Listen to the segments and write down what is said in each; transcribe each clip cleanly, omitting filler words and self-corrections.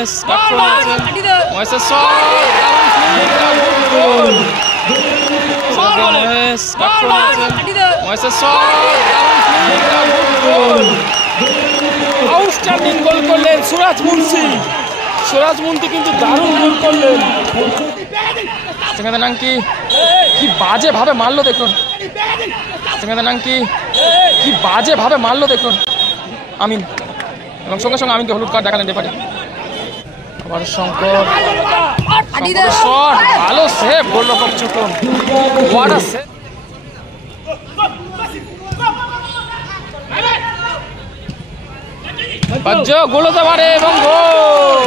মহেশ কাট করে নিয়েছেন। মহেশের শট, গোল। মহেশ কাট করে নিয়েছেন। মহেশের শট, গোল। আউটস্ট্যান্ডিং গোল করলেন সুরাজ মুন্সি। সুরাজ মুন্সি কিন্তু দারুণ গোল করলেন। সেখানে নাঙ্কি কি বাজে ভাবে মারলো দেখুন। সেখানে নাঙ্কি কি বাজে ভাবে মারলো দেখুন আমিন, এবং সঙ্গে সঙ্গে আমিনকে হলুদ কার্ড দেখালেন রেফারি। আবার শঙ্কর, শঙ্করের শট, ভালো সেভ গোলরক্ষক ছোটন। What a save. বাজ্য গোল হতে পারে এবং গোল।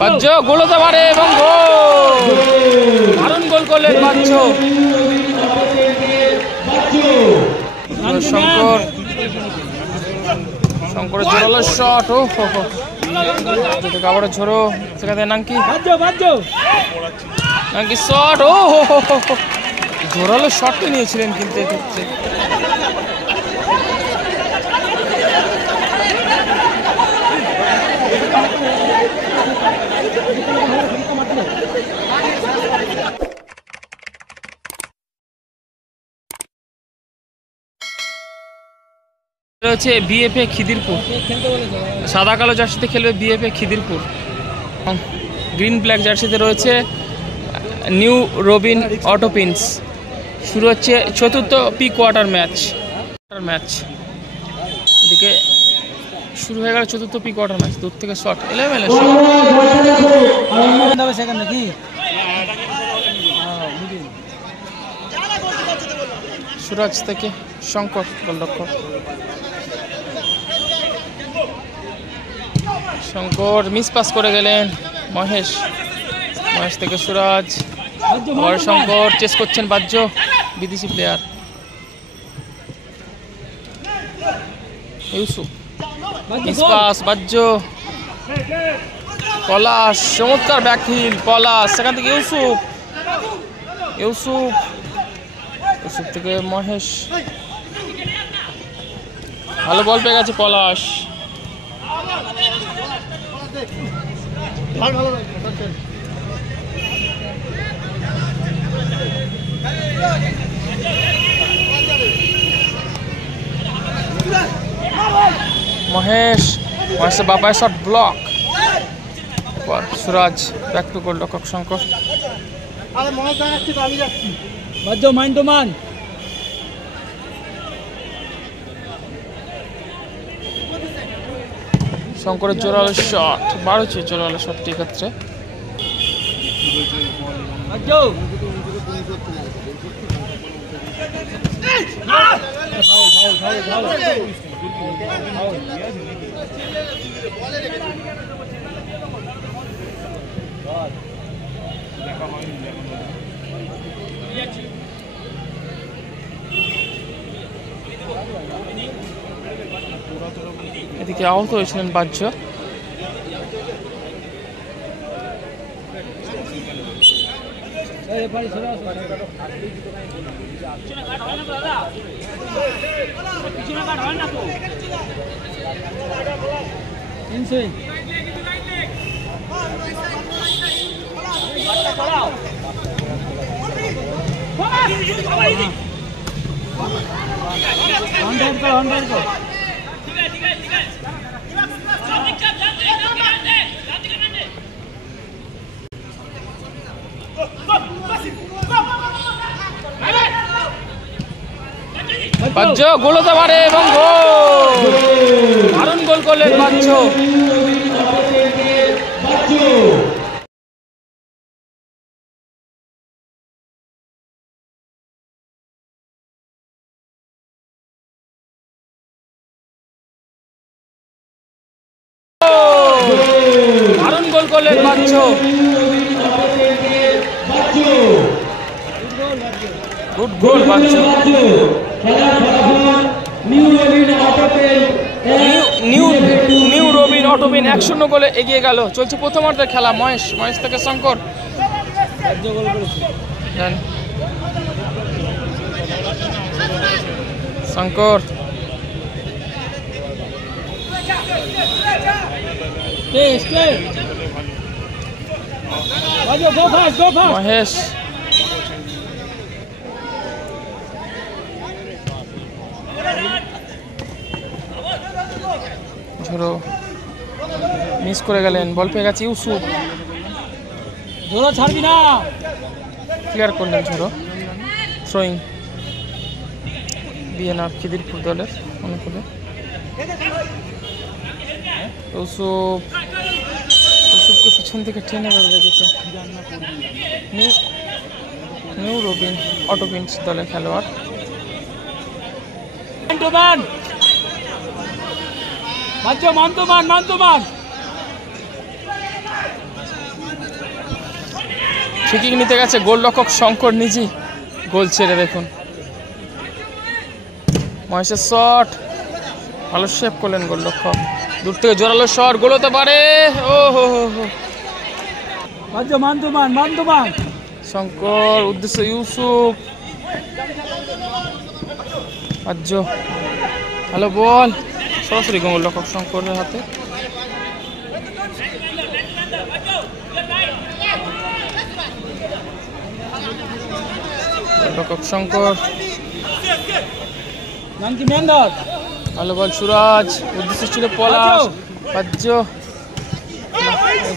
বাজ্য গোল হতে পারে এবং গোল। দারুণ গোল করলেন বাজ্য। শঙ্কর, শঙ্করের জোরালো শট। ও হো হো, আবারও ঝোড়ো। সেখানে নাঙ্কি, নাঙ্কি শট। ও হো হো হো, জোরালো শটটা নিয়েছিলেন কিন্তু এক্ষেত্রে। রয়েছে বিএফএ খিদিরপুর, সাদা কালো জার্সিতে খেলবে বিএফএ খিদিরপুর। গ্রিন ব্ল্যাক জার্সিতে রয়েছে নিউ রবিন অটোপিন্স। শুরু হচ্ছে চতুর্থ প্রি কোয়ার্টার ম্যাচ। এদিকে শুরু হয়ে গেল চতুর্থ প্রি কোয়ার্টার ম্যাচ। দূর থেকে শট, 11 সুরাজ থেকে শঙ্কর গোলরক্ষক। শঙ্কর মিস পাস করে গেলেন মহেশ। মহেশ থেকে সুরাজ, আবার শঙ্কর চেস করছেন বাজ্য, বিদেশি প্লেয়ার ইউসুফ। মিস পাস বাজ্য, পলাশ, চমৎকার ব্যাকহিল পলাশ। সেখান থেকে ইউসুফ থেকে মহেশ, ভালো বল পেয়ে গেছে পলাশ। মহেশের বাবায় shot block. Suraj back to গোলরক্ষক শঙ্কর। শঙ্করের জোরালো শট, 12 জোরালো শটটি এক্ষেত্রে। এদিকে আহত হয়েছিলেন বাজ্য। বাজ্য গোল হতে পারে এবং গোল। দারুণ গোল করলেন বাজ্য। দারুণ গোল করলেন বাজ্য। গুড গোল বাজ্য। নিউ রবিন অটোপিন 1-0 গোলে এগিয়ে গেল। চলছে প্রথমার্ধের খেলা। মহেশ থেকে শঙ্কর। শঙ্কর মহেশ ঝোড়ো মিস করে গেলেন, বল পেয়ে গেছে ইউসুফ, ঝোড়ো ছাড়বি না, ক্লিয়ার করলেন ঝোড়ো। থ্রোয়িং বিএনআর খিদিরপুর দলের অনুকূলে। ইউসুফকে পিছন থেকে টেনে ধরে রেখেছে নিউ রবিন অটোপিন্স দলের খেলোয়াড়। ঠিকই নিতে গেছে গোলরক্ষক শঙ্কর নিজেই গোল ছেড়ে, দেখুন মহেশের শট, ভালো সেভ করলেন গোলরক্ষক, দূর থেকে জোরালো শট, গোল হতে পারে। ও হো হো হো, শঙ্কর উদ্দেশ্য ইউসুফ, ভালো বল, সরাসরি গোলরক্ষক শঙ্করের হাতে। গোলরক্ষক শঙ্কর, ভালো বল সুরাজ, উদ্দেশ্য ছিল পলাশ,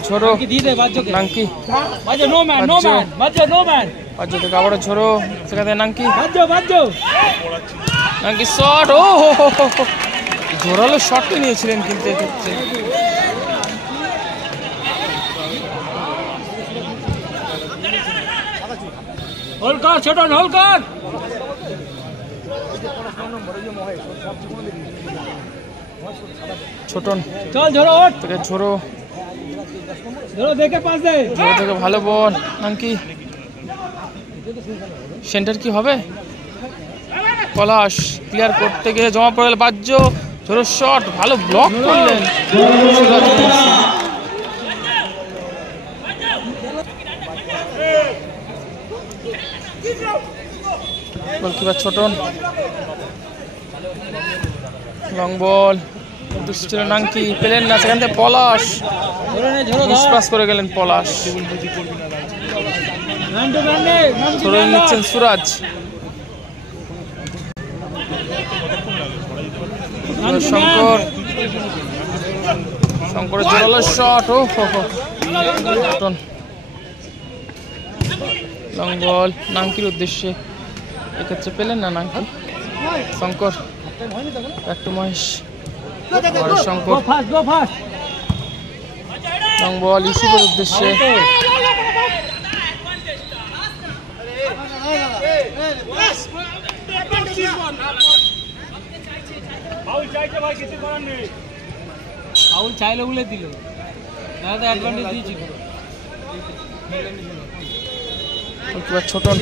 ঝোড়ো নাঙ্কি, বাজ্য থেকে আবারও ঝোড়ো, সেখানে নাঙ্কি শট, ও জোরালো শটটা নিয়েছিলেন কিন্তু এক্ষেত্রে। ছোটন থেকে ঝোড়ো, থেকে ভালো বল নাঙ্কি, সেন্টার কি হবে, পলাশ ক্লিয়ার করতে গিয়ে জমা পড়ে গেল বাজ্য, ঝোড়ো শট, ভালো ব্লক করলেন গোলকিপার ছোটন। লং বল ছিল নাঙ্কি, পেলেন না, সেখান থেকে পলাশ নিষ্পাস করে গেলেন পলাশ, ধরে নিচ্ছেন সুরাজ, শঙ্করের জোরালো শট, ও লং বল নাঙ্কির উদ্দেশ্যে, এক্ষেত্রে পেলেন না নাঙ্কি, শঙ্কর একটু মহেশ, শঙ্কর লং বল ইউসুফের উদ্দেশ্যে, চাইলে বলে দিল, অ্যাডভান্টেজ দিয়েছিল ছোটন,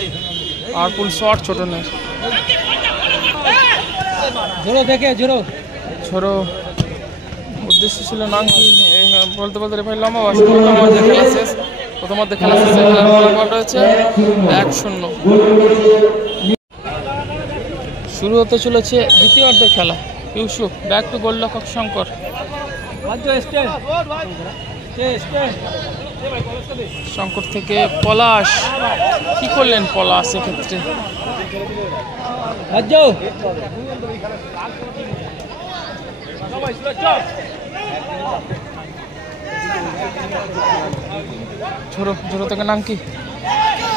পাওয়ারফুল শট ছোটনের, ঝোড়ো উদ্দেশ্য ছিল নাঙ্কি, বলতে বলতে রেফারি লম্বা বাস, খেলা শেষ, প্রথমার্ধে খেলা শেষে খেলার ফলাফল রয়েছে 1-0। শুরু হতে চলেছে দ্বিতীয়ার্ধের খেলা। ইউসুফ ব্যাক টু গোলরক্ষক শঙ্কর, শঙ্কর থেকে পলাশ, কি করলেন পলাশ এক্ষেত্রে, ঝোড়ো থেকে নাঙ্কি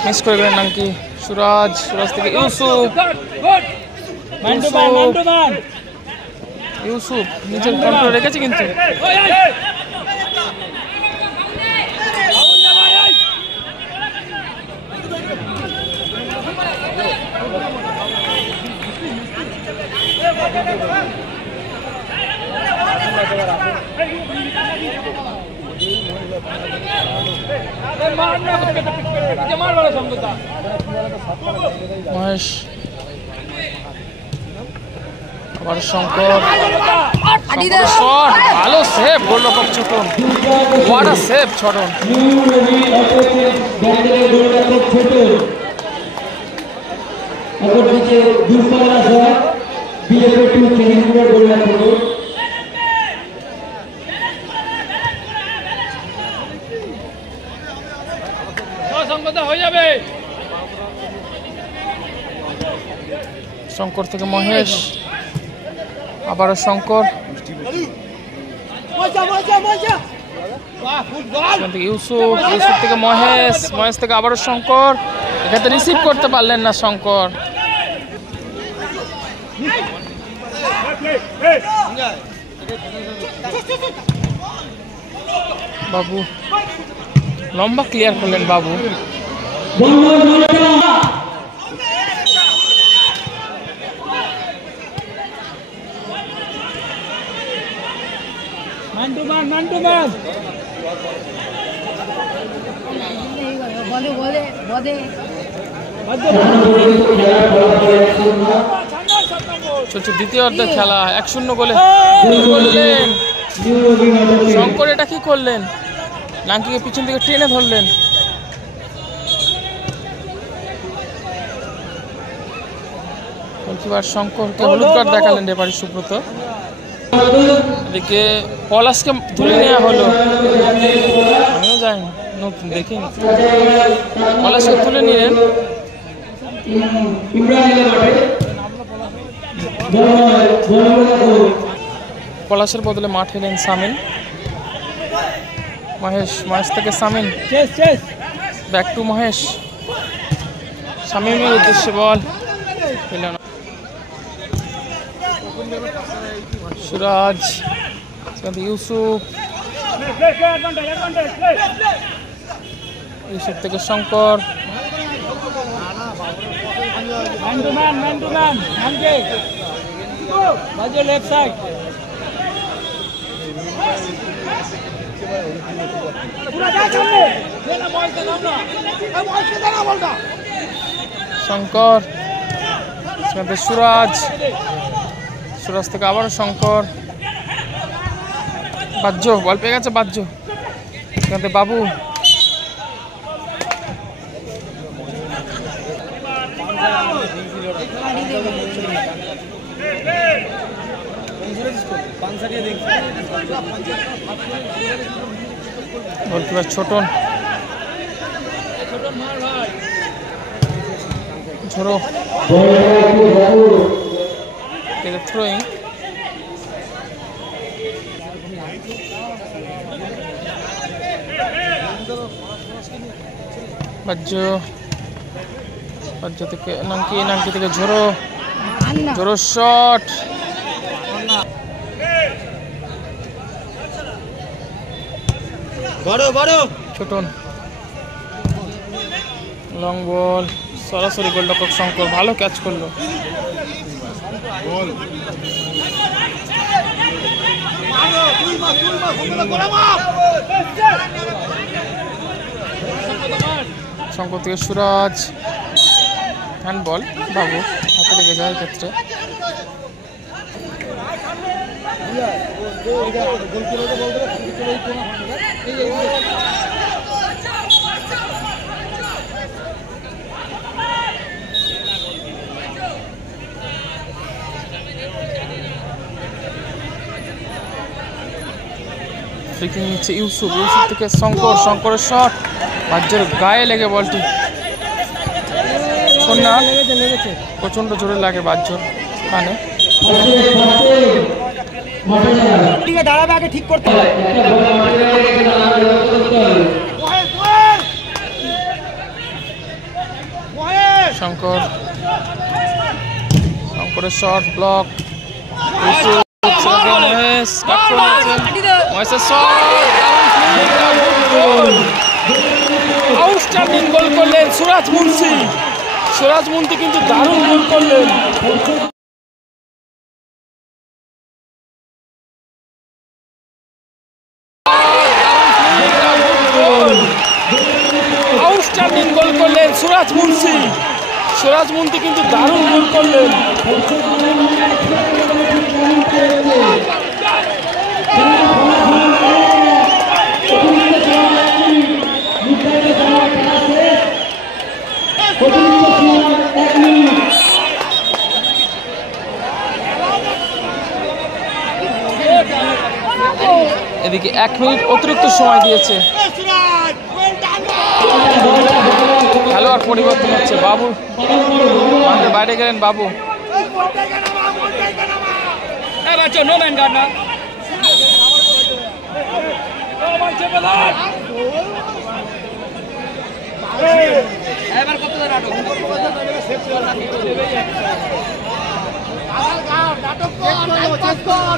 মিস করে গেলেন নাঙ্কি, সুরাজ থেকে ইউসুফ, ইউসুফ নিজের কন্ট্রোল রেখেছে কিন্তু মহেশ, আবার শঙ্কর, শট, ভালো সেভ গোলরক্ষক Chhoton, what a save Chhoton, Shankar থেকে মহেশ, আবারও শঙ্কর, ইউসুফ, ইউসুফ থেকে মহেশ, মহেশ থেকে আবারও শঙ্কর। এখানে রিসিভ করতে পারলেন না শঙ্কর। বাবু লম্বা ক্লিয়ার করলেন বাবু। চলছে দ্বিতীয় অর্ধের খেলা। 1-0 গোলে করলেন শঙ্কর। এটা কি করলেন? নাঙ্কিকে পিছন থেকে টেনে ধরলেন। গোলকিপার শঙ্করকে হলুদ কার্ড দেখালেন রেফারি সুব্রত। এদিকে পলাশকে তুলে নেওয়া হলো, আমিও যাইনি, নতুন দেখিনি। পলাশকে তুলে নিলেন। পলাশের বদলে মাঠে এলেন সামিন। মহেশ, মহেশ থেকে সামিন, ব্যাক টু মহেশ। শামীমের উদ্দেশ্যে বল পেল না। সুরাজ, ইউসুফ, ইউসুফ থেকে শঙ্কর, লেফট সাইড শঙ্কর, সুরাজ, সুরাজ থেকে আবারও শঙ্কর, বাহ্য বল পেয়ে গেছে বাহ্য। এখানে বাবু, গোলকিপার ছোটন, ঝোড়ো থ্রোয়িং। বাহ্য, বাহ্য থেকে নাঙ্কি, নাঙ্কি থেকে ঝোড়ো, ঝোড়ো শট। ছোটন লং বল, সরাসরি গোলরক্ষক শঙ্কর ভালো ক্যাচ করলো। শঙ্কর থেকে সুরাজ, হ্যান্ডবল, বাবু হাতে লেগে যায় ক্ষেত্রে। ফ্রিকিং নিচ্ছে ইউসুফ, ইউসুফ থেকে শঙ্কর, শঙ্করের শট, বাহ্যের গায়ে লেগে বলটি কন্যা, প্রচন্ড জোরে লাগে বাহ্যর কানে। দাঁড়াবে, আগে ঠিক করতে হবে। শঙ্কর, শঙ্করের শট ব্লক। আউটস্ট্যান্ডিং গোল করলেন সুরাজ মুন্সি। সুরাজ মুন্সি কিন্তু দারুণ গোল করলেন। আউটস্ট্যান্ডিং গোল করলেন সুরাজ মুন্সি। সুরাজ মুন্সি কিন্তু দারুণ গোল করলেন। এদিকে 1 মিনিট অতিরিক্ত সময় দিয়েছে। খেলোয়াড় পরিবর্তন হচ্ছে, বাবু মাঠের বাইরে গেলেন বাবু। নো ম্যান গার্ড না এবার কত নাটক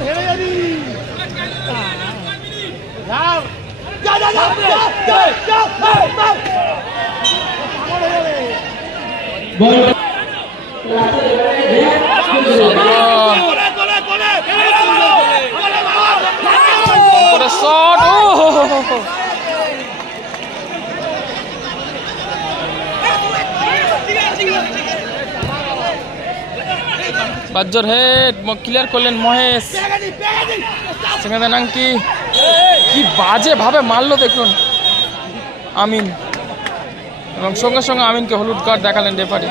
হেরে যাবি শট, বাজ্জর হেড ক্লিয়ার করলেন মহেশ। সেখানে নাকি কি বাজে ভাবে মারলো দেখুন আমিন, এবং সঙ্গে সঙ্গে আমিনকে হলুদ কার্ড দেখালেন রেফারি।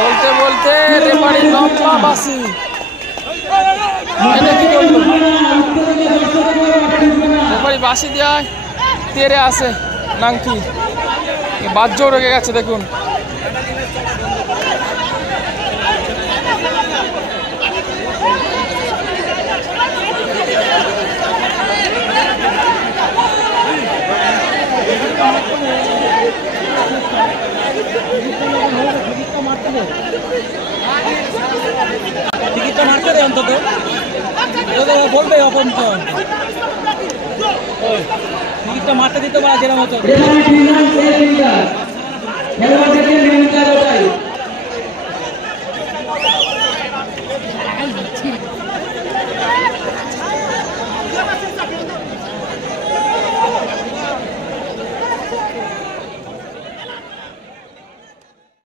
বলতে বলতে রেফারি লম্বা বাসি, এটা কি করলো? রেফারি বাসি দেয়, তেরে আসে নাঙ্কি, বাজ্য রেগে গেছে দেখুন। টিকিটটা মারতে দে অন্তত, বলবে টিকিটটা মারতে দিতে পারা যেরকম হতো।